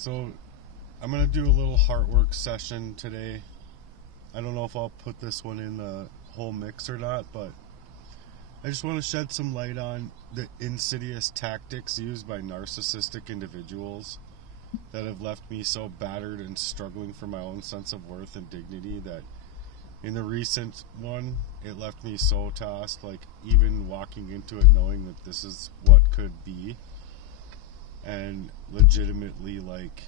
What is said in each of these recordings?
So, I'm going to do a little heartwork session today. I don't know if I'll put this one in the whole mix or not, but I just want to shed some light on the insidious tactics used by narcissistic individuals that have left me so battered and struggling for my own sense of worth and dignity that in the recent one, it left me so tossed, like even walking into it knowing that this is what could be, and legitimately, like,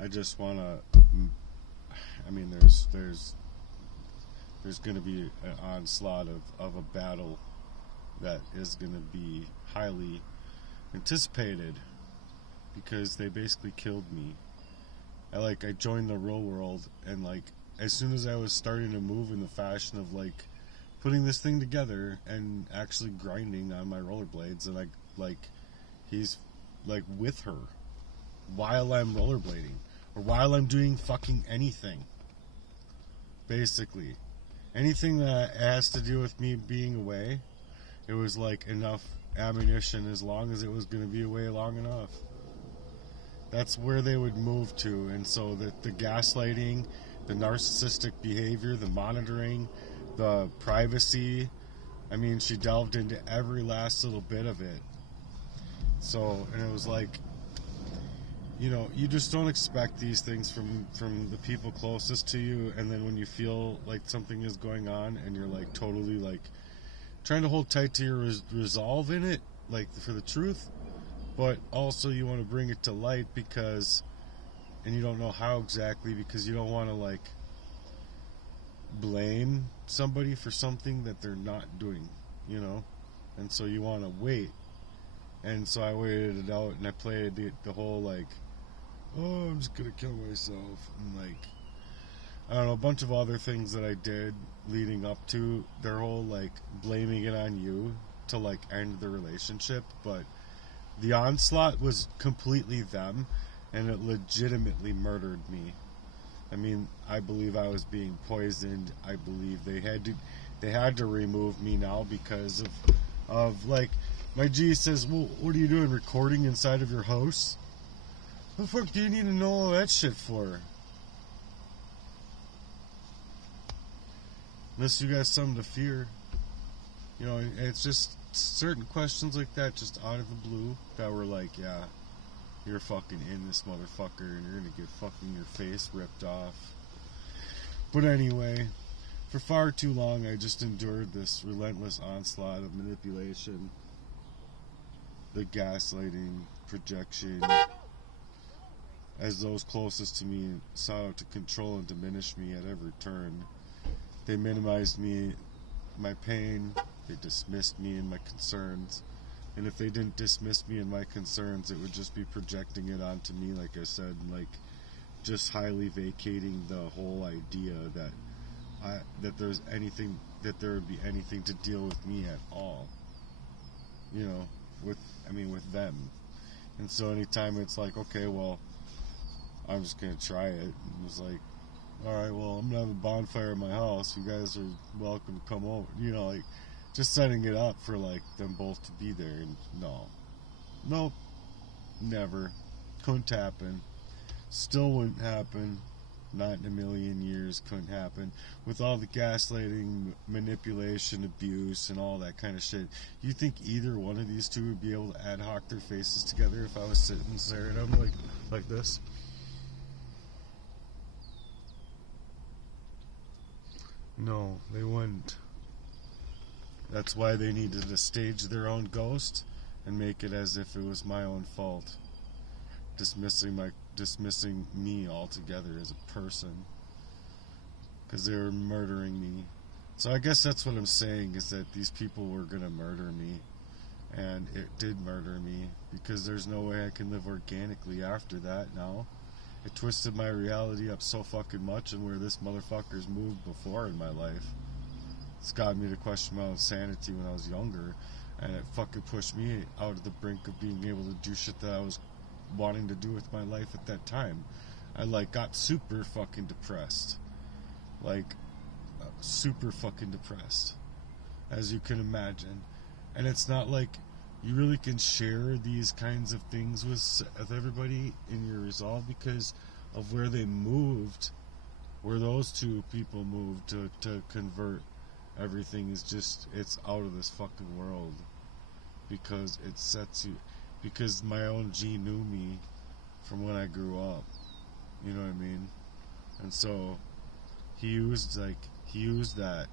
I just want to, I mean, there's going to be an onslaught of a battle that is going to be highly anticipated because they basically killed me. I joined the real world, and like as soon as I was starting to move in the fashion of like putting this thing together and actually grinding on my rollerblades, and he's like with her while I'm rollerblading or while I'm doing fucking anything. Basically, anything that has to do with me being away, it was like enough ammunition as long as it was going to be away long enough. That's where they would move to, and so the gaslighting, the narcissistic behavior, the monitoring, the privacy, I mean, she delved into every last little bit of it. So, and it was like, you know, you just don't expect these things from the people closest to you, and then when you feel like something is going on and you're like totally like trying to hold tight to your resolve in it, like for the truth, but also you want to bring it to light because, and you don't know how exactly, because you don't want to like blame somebody for something that they're not doing, you know, and so you want to wait. And so I waited it out, and I played the whole like, oh, I'm just gonna kill myself, and like, I don't know, a bunch of other things that I did leading up to their whole like blaming it on you to like end the relationship. But the onslaught was completely them, and it legitimately murdered me. I mean, I believe I was being poisoned. I believe they had to remove me now because of like, my G says, well, what are you doing, recording inside of your house? What the fuck do you need to know all that shit for? Unless you got something to fear. You know, it's just certain questions like that, just out of the blue, that were like, yeah, you're fucking in this motherfucker, and you're gonna get fucking your face ripped off. But anyway, for far too long, I just endured this relentless onslaught of manipulation, the gaslighting, projection, as those closest to me sought out to control and diminish me at every turn. They minimized me, my pain, they dismissed me and my concerns. And if they didn't dismiss me and my concerns, it would just be projecting it onto me, like I said, like just highly vacating the whole idea that there would be anything to deal with me at all. You know, with them. And so anytime it's like, okay, well, I'm just gonna try it. And it was like, alright, well, I'm gonna have a bonfire in my house. You guys are welcome to come over. You know, like, just setting it up for, like, them both to be there. And nope, never. Couldn't happen. Still wouldn't happen. Not in a million years. Couldn't happen. With all the gaslighting, manipulation, abuse, and all that kind of shit, you think either one of these two would be able to ad hoc their faces together if I was sitting staring at them like this? No, they wouldn't. That's why they needed to stage their own ghost and make it as if it was my own fault, dismissing me altogether as a person, because they were murdering me. So I guess that's what I'm saying, is that these people were gonna murder me, and it did murder me, because there's no way I can live organically after that now. It twisted my reality up so fucking much, and where this motherfucker's moved before in my life. It's got me to question my own sanity when I was younger, and it fucking pushed me out of the brink of being able to do shit that I was wanting to do with my life at that time. I like got super fucking depressed. Super fucking depressed, as you can imagine. And it's not like you really can share these kinds of things with everybody in your resolve because of where they moved, where those two people moved to convert everything is just, it's out of this fucking world, because it sets you, because my own G knew me from when I grew up, you know what I mean? And so he used that,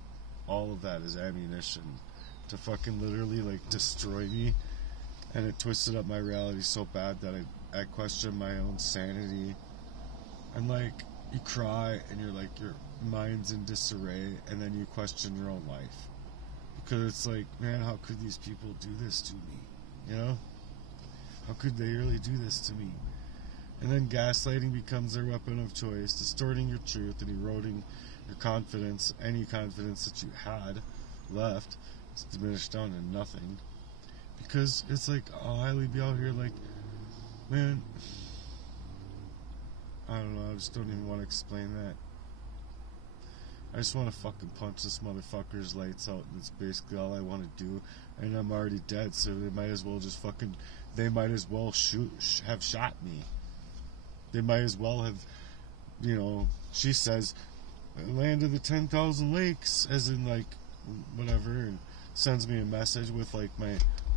all of that as ammunition to fucking literally like destroy me, and it twisted up my reality so bad that I questioned my own sanity. And like, you cry and you're like, your mind's in disarray, and then you question your own life, because it's like, man, how could these people do this to me, you know? How could they really do this to me? And then gaslighting becomes their weapon of choice, distorting your truth and eroding your confidence. Any confidence that you had left is diminished down to nothing, because it's like, I'll highly be out here like, man, I don't know, I just don't even want to explain that. I just want to fucking punch this motherfucker's lights out. That's basically all I want to do. And I'm already dead, so they might as well just fucking, they might as well have shot me. They might as well have, you know, she says, land of the 10,000 lakes, as in like, whatever, and sends me a message with like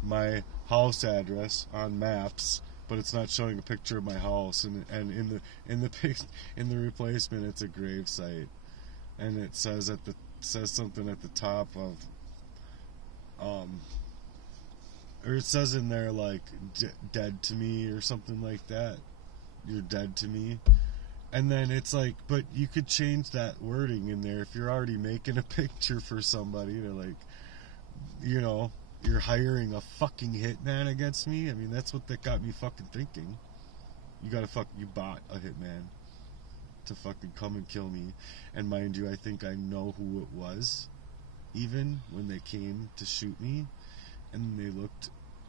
my house address on maps, but it's not showing a picture of my house, and in the replacement it's a grave site, and it says something at the top of or it says in there like dead to me or something like that. You're dead to me. And then it's like, but you could change that wording in there if you're already making a picture for somebody to like, you know, you're hiring a fucking hitman against me. I mean, that's what that got me fucking thinking. You bought a hitman to fucking come and kill me. And mind you, I think I know who it was, even when they came to shoot me, and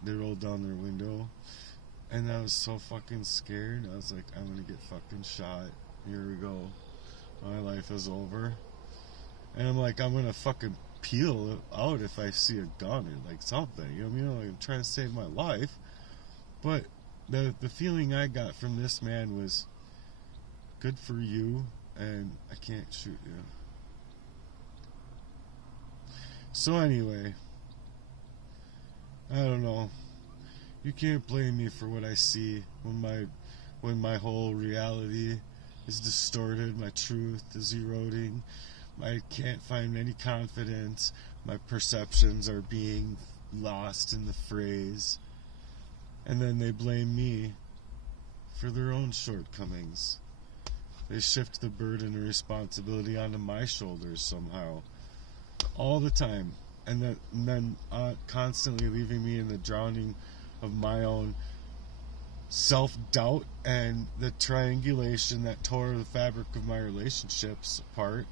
they rolled down their window, and I was so fucking scared. I was like, I'm gonna get fucking shot. Here we go. My life is over. And I'm like, I'm gonna fucking peel out if I see a gun or like something. You know what I mean? Like, I'm trying to save my life. But the feeling I got from this man was, good for you, and I can't shoot you. So anyway, I don't know. You can't blame me for what I see when my whole reality is distorted, my truth is eroding, I can't find any confidence, my perceptions are being lost in the phrase, and then they blame me for their own shortcomings. They shift the burden and responsibility onto my shoulders somehow, all the time, and then constantly leaving me in the drowning of my own self-doubt and the triangulation that tore the fabric of my relationships apart.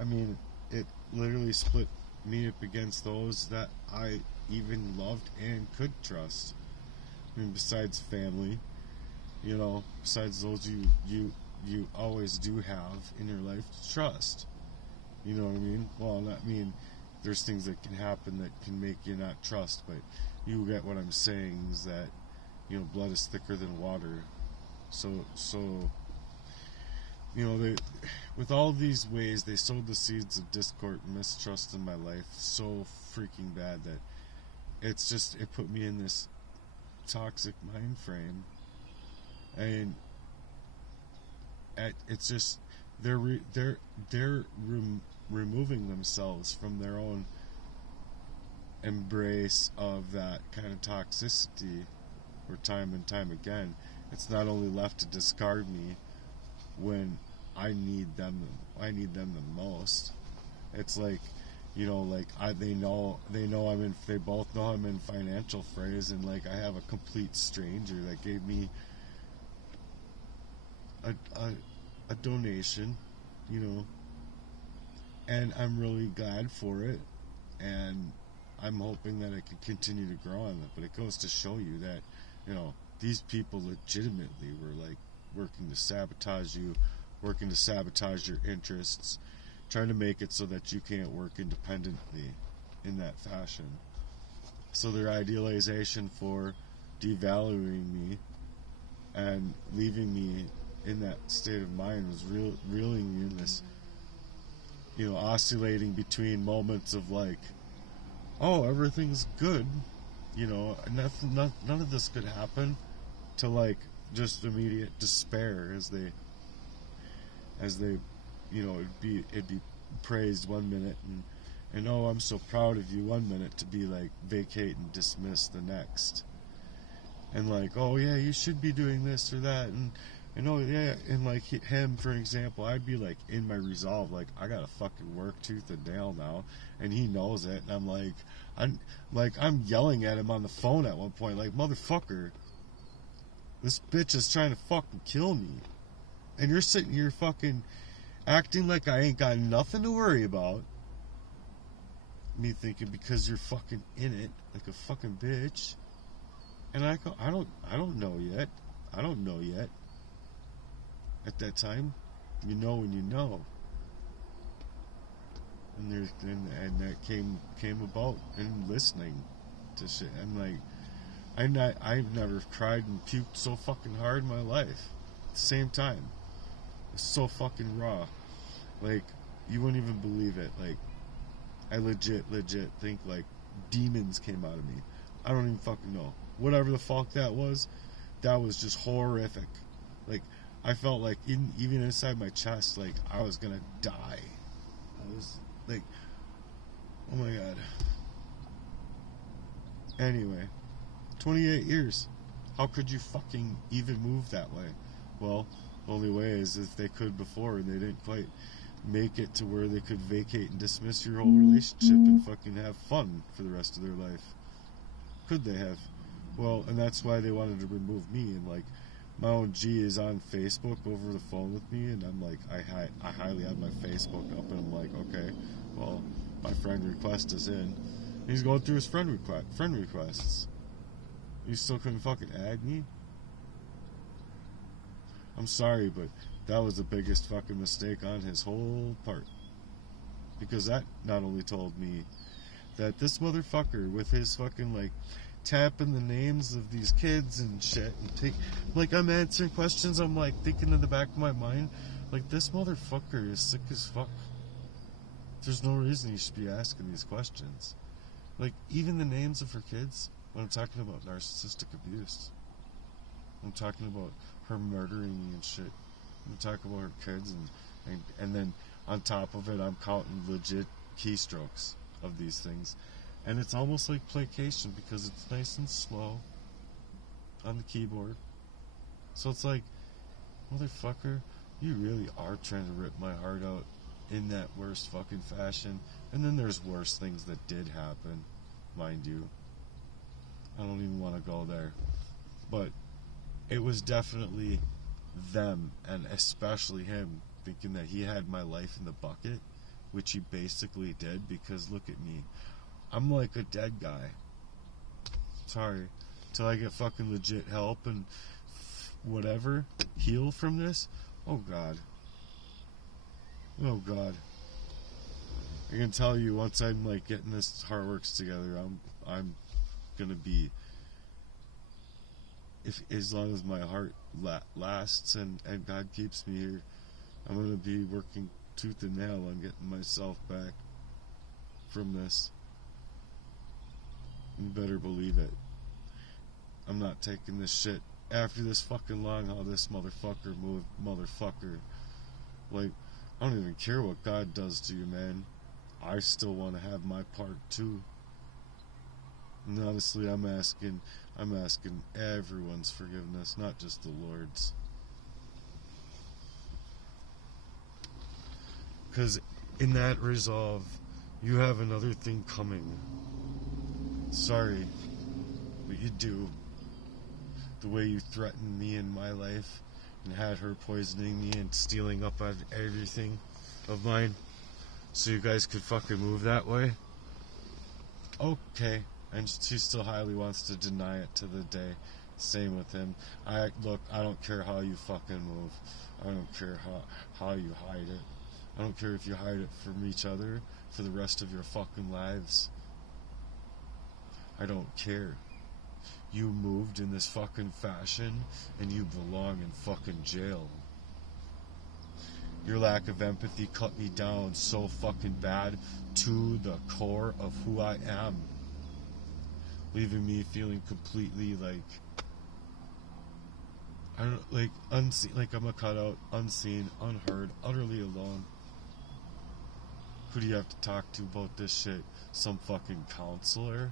I mean, it literally split me up against those that I even loved and could trust. I mean, besides family, you know, besides those you always do have in your life to trust. You know what I mean? Well, not mean there's things that can happen that can make you not trust, but you get what I'm saying, is that, you know, blood is thicker than water. So you know, with all these ways, they sowed the seeds of discord and mistrust in my life so freaking bad that it put me in this toxic mind frame. And it's just, they're removing themselves from their own embrace of that kind of toxicity, or time and time again. It's not only left to discard me when I need them the most. It's like, you know, like they both know I'm in financial frays, and like I have a complete stranger that gave me a donation, you know, and I'm really glad for it, and I'm hoping that it can continue to grow on it. But it goes to show you that, you know, these people legitimately were like working to sabotage you, working to sabotage your interests, trying to make it so that you can't work independently in that fashion. So their idealization for devaluing me and leaving me in that state of mind was reeling me in this, oscillating between moments of like, oh, everything's good, none of this could happen, to like just immediate despair as they it'd be praised one minute and oh, I'm so proud of you one minute, to be like vacate and dismiss the next, and like, oh yeah, you should be doing this or that, and oh yeah, and like him for example, I'd be like in my resolve, like I gotta fucking work tooth and nail now, and he knows it, and I'm yelling at him on the phone at one point, like, motherfucker, this bitch is trying to fucking kill me, and you're sitting here fucking acting like I ain't got nothing to worry about. Me thinking because you're fucking in it like a fucking bitch. And I go, I don't know yet. I don't know yet. At that time, you know when you know. And that came about in listening to shit. I'm like, I've never cried and puked so fucking hard in my life. At the same time. It's so fucking raw. Like, you wouldn't even believe it. Like, I legit think like demons came out of me. I don't even fucking know. Whatever the fuck that was just horrific. Like, I felt like even inside my chest, like I was gonna die. I was like, oh my god. Anyway, 28 years. How could you fucking even move that way? Well, the only way is if they could before and they didn't quite make it to where they could vacate and dismiss your whole relationship and fucking have fun for the rest of their life. Could they have? Well, and that's why they wanted to remove me, and like my own G is on Facebook over the phone with me, and I'm like, I highly have my Facebook up, and I'm like, okay, well, my friend request is in. And he's going through his friend requests. You still couldn't fucking add me? I'm sorry, but that was the biggest fucking mistake on his whole part. Because that not only told me that this motherfucker with his fucking like tapping the names of these kids and shit and like I'm answering questions, I'm like thinking in the back of my mind, like, this motherfucker is sick as fuck. There's no reason you should be asking these questions. Like, even the names of her kids, when I'm talking about narcissistic abuse, I'm talking about her murdering me and shit. I'm talking about her kids, and then on top of it, I'm counting legit keystrokes of these things. And it's almost like placation because it's nice and slow on the keyboard. So it's like, motherfucker, you really are trying to rip my heart out in that worst fucking fashion. And then there's worse things that did happen, mind you. I don't even want to go there. But it was definitely them, and especially him, thinking that he had my life in the bucket, which he basically did, because look at me. I'm like a dead guy. Sorry. Till I get fucking legit help and whatever, heal from this. Oh god. Oh god. I can tell you, once I'm like getting this Heartworks together, I'm gonna be, as long as my heart lasts and God keeps me here, I'm gonna be working tooth and nail on getting myself back from this. You better believe it. I'm not taking this shit after this fucking long haul. This motherfucker. Like, I don't even care what God does to you, man. I still want to have my part too. And honestly, I'm asking everyone's forgiveness, not just the Lord's. Because in that resolve, you have another thing coming. Sorry, but you do. The way you threatened me in my life and had her poisoning me and stealing up on everything of mine so you guys could fucking move that way. Okay. And she still highly wants to deny it to the day. Same with him. I don't care how you fucking move. I don't care how you hide it. I don't care if you hide it from each other for the rest of your fucking lives. I don't care. You moved in this fucking fashion, and you belong in fucking jail. Your lack of empathy cut me down so fucking bad to the core of who I am, leaving me feeling completely unseen, like I'm a cutout, unseen, unheard, utterly alone. Who do you have to talk to about this shit? Some fucking counselor?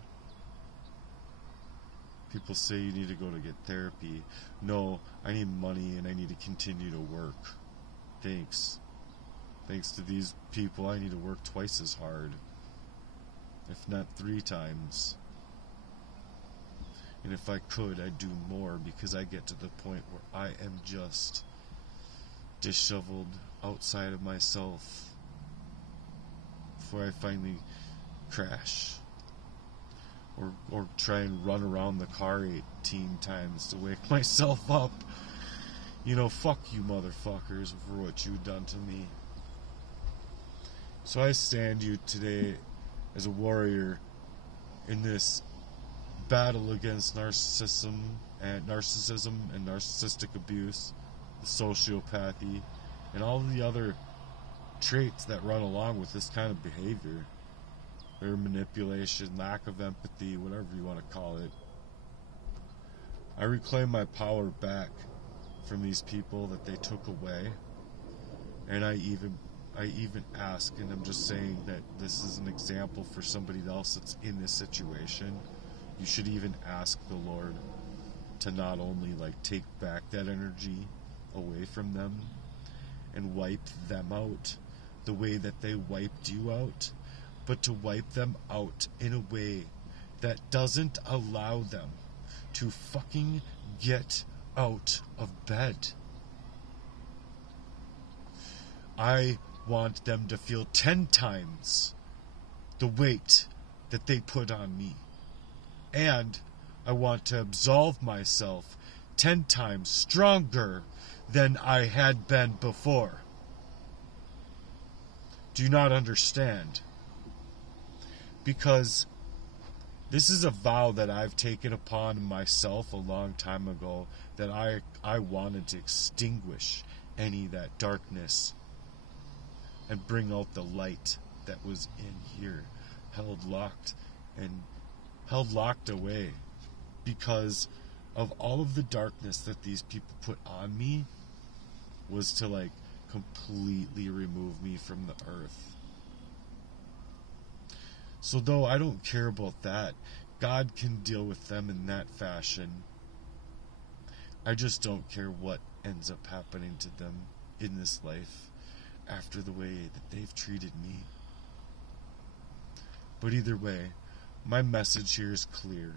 People say you need to go to get therapy. No, I need money and I need to continue to work. Thanks. Thanks to these people, I need to work twice as hard, if not 3 times. And if I could, I'd do more, because I get to the point where I am just disheveled outside of myself before I finally crash. Or try and run around the car 18 times to wake myself up. You know, fuck you motherfuckers for what you've done to me. So I stand you today as a warrior in this battle against narcissism and narcissistic abuse, the sociopathy, and all of the other traits that run along with this kind of behavior. Their manipulation, lack of empathy, whatever you want to call it. I reclaim my power back from these people that they took away. And I even ask, and I'm just saying that this is an example for somebody else that's in this situation. You should even ask the Lord to not only take back that energy away from them and wipe them out the way that they wiped you out, but to wipe them out in a way that doesn't allow them to fucking get out of bed. I want them to feel 10 times the weight that they put on me. And I want to absolve myself 10 times stronger than I had been before. Do you not understand? Because this is a vow that I've taken upon myself a long time ago, that I wanted to extinguish any of that darkness and bring out the light that was in here, held locked away because of all of the darkness that these people put on me, was to completely remove me from the earth. So though I don't care about that, God can deal with them in that fashion. I just don't care what ends up happening to them in this life after the way that they've treated me. But either way, my message here is clear.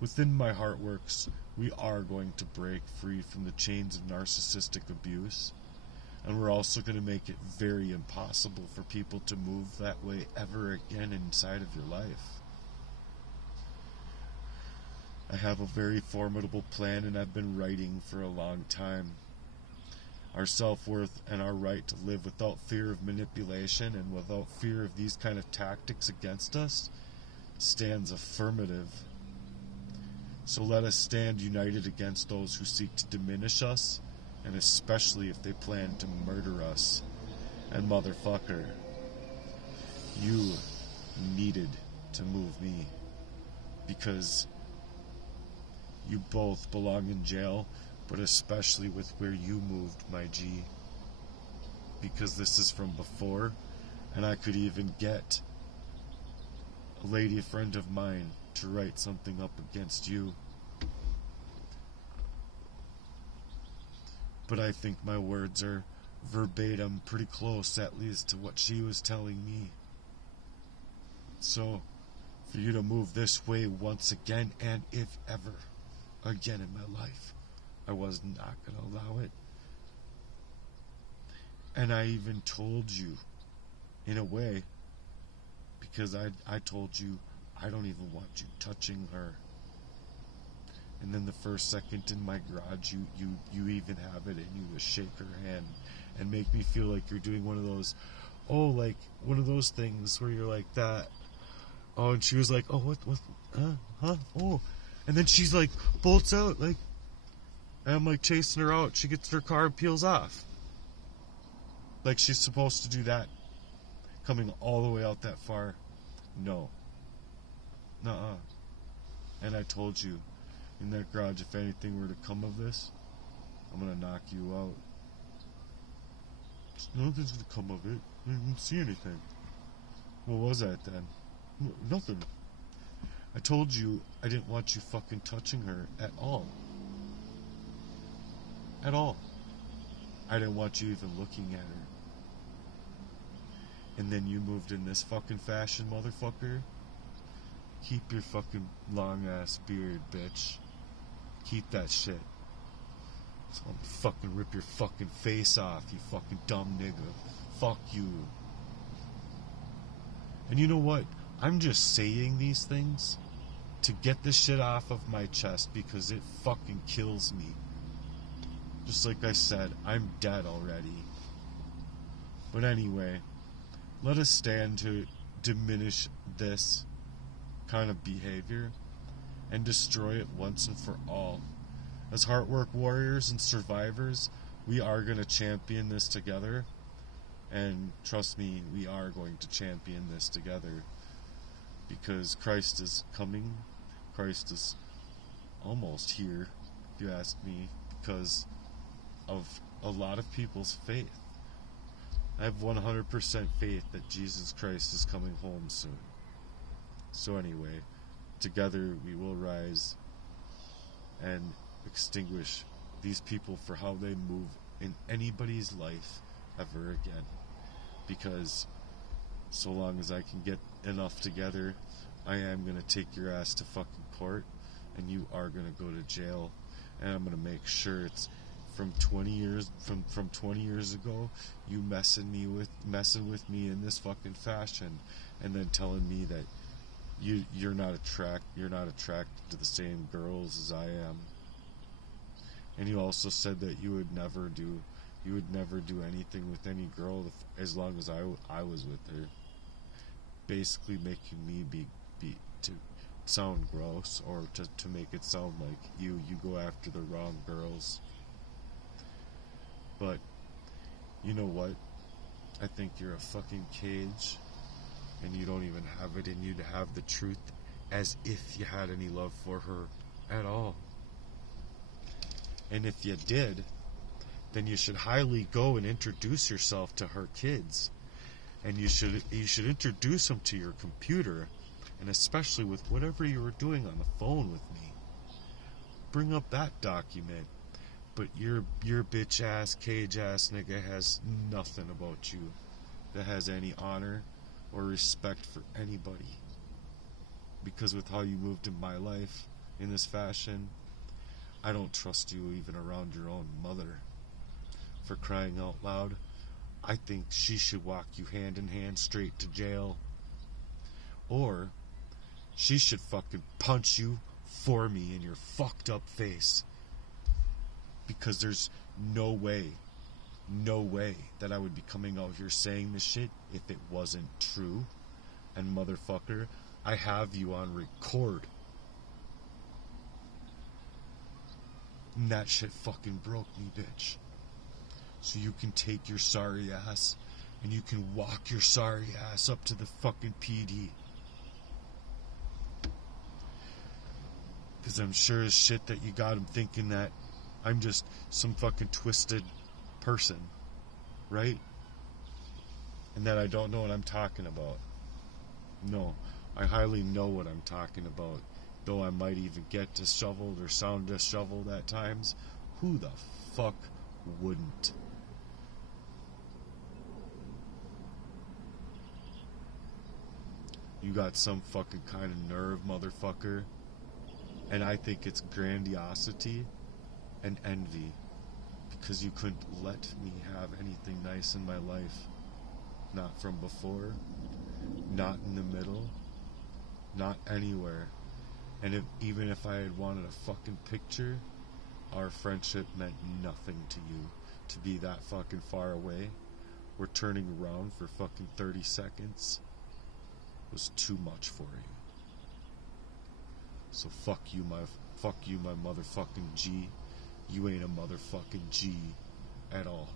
Within My Heart Works, we are going to break free from the chains of narcissistic abuse. And we're also going to make it very impossible for people to move that way ever again inside of your life. I have a very formidable plan, and I've been writing for a long time. Our self-worth and our right to live without fear of manipulation and without fear of these kind of tactics against us stands affirmative. So let us stand united against those who seek to diminish us, and especially if they plan to murder us. And motherfucker, you needed to move me, because you both belong in jail, but especially with where you moved, my G. Because this is from before, and I could even get a lady friend of mine to write something up against you. But I think my words are verbatim, pretty close at least to what she was telling me. So, for you to move this way once again, and if ever again in my life, I was not going to allow it. And I even told you, in a way, because I told you, I don't even want you touching her. And then the first second in my garage, you even have it, and you just shake her hand and make me feel like you're doing one of those, one of those things where you're like that Oh, and she was like, oh, what, huh, oh. And then she's like, bolts out, like, and I'm like chasing her out. She gets in her car and peels off. Like she's supposed to do that. Coming all the way out that far. No. Nuh-uh. And I told you, in that garage, if anything were to come of this, I'm gonna knock you out. Nothing's gonna come of it. I didn't see anything. What was that then? Nothing. I told you I didn't want you fucking touching her at all. At all. I didn't want you even looking at her. And then you moved in this fucking fashion, motherfucker. Keep your fucking long ass beard, bitch. Keep that shit. So I'm gonna fucking rip your fucking face off, you fucking dumb nigga. Fuck you. And you know what? I'm just saying these things to get this shit off of my chest because it fucking kills me. Just like I said, I'm dead already. But anyway, let us stand to diminish this kind of behavior and destroy it once and for all. As Heartwork warriors and survivors, we are going to champion this together. And trust me, we are going to champion this together. Because Christ is coming. Christ is almost here, if you ask me. Because of a lot of people's faith. I have 100% faith that Jesus Christ is coming home soon. So anyway, together we will rise and extinguish these people for how they move in anybody's life ever again. Because so long as I can get enough together, I am going to take your ass to fucking court, and you are going to go to jail, and I'm going to make sure it's from 20 years from 20 years ago, you messing with me in this fucking fashion, and then telling me that you're not attracted to the same girls as I am. And you also said that you would never do anything with any girl as long as I was with her. Basically making me be to sound gross, or to make it sound like you go after the wrong girls. But you know what? I think you're a fucking cage, and you don't even have it in you to have the truth as if you had any love for her at all. And if you did, then you should highly go and introduce yourself to her kids. And you should introduce them to your computer, and especially with whatever you were doing on the phone with me. Bring up that document. But your bitch ass, cage ass nigga has nothing about you that has any honor or respect for anybody. Because with how you moved in my life in this fashion, I don't trust you even around your own mother. For crying out loud, I think she should walk you hand in hand straight to jail. Or she should fucking punch you for me in your fucked up face. Because there's no way that I would be coming out here saying this shit if it wasn't true. And motherfucker, I have you on record. And that shit fucking broke me, bitch. So you can take your sorry ass and you can walk your sorry ass up to the fucking PD. Because I'm sure as shit that you got him thinking that I'm just some fucking twisted person, right? And that I don't know what I'm talking about. No, I highly know what I'm talking about. Though I might even get disheveled or sound disheveled at times. Who the fuck wouldn't? You got some fucking kind of nerve, motherfucker. And I think it's grandiosity and envy, because you couldn't let me have anything nice in my life. Not from before, not in the middle, not anywhere. And even if I had wanted a fucking picture, our friendship meant nothing to you. To be that fucking far away, we're turning around for fucking 30 seconds. was too much for you. So fuck you, my motherfucking G. You ain't a motherfucking G at all.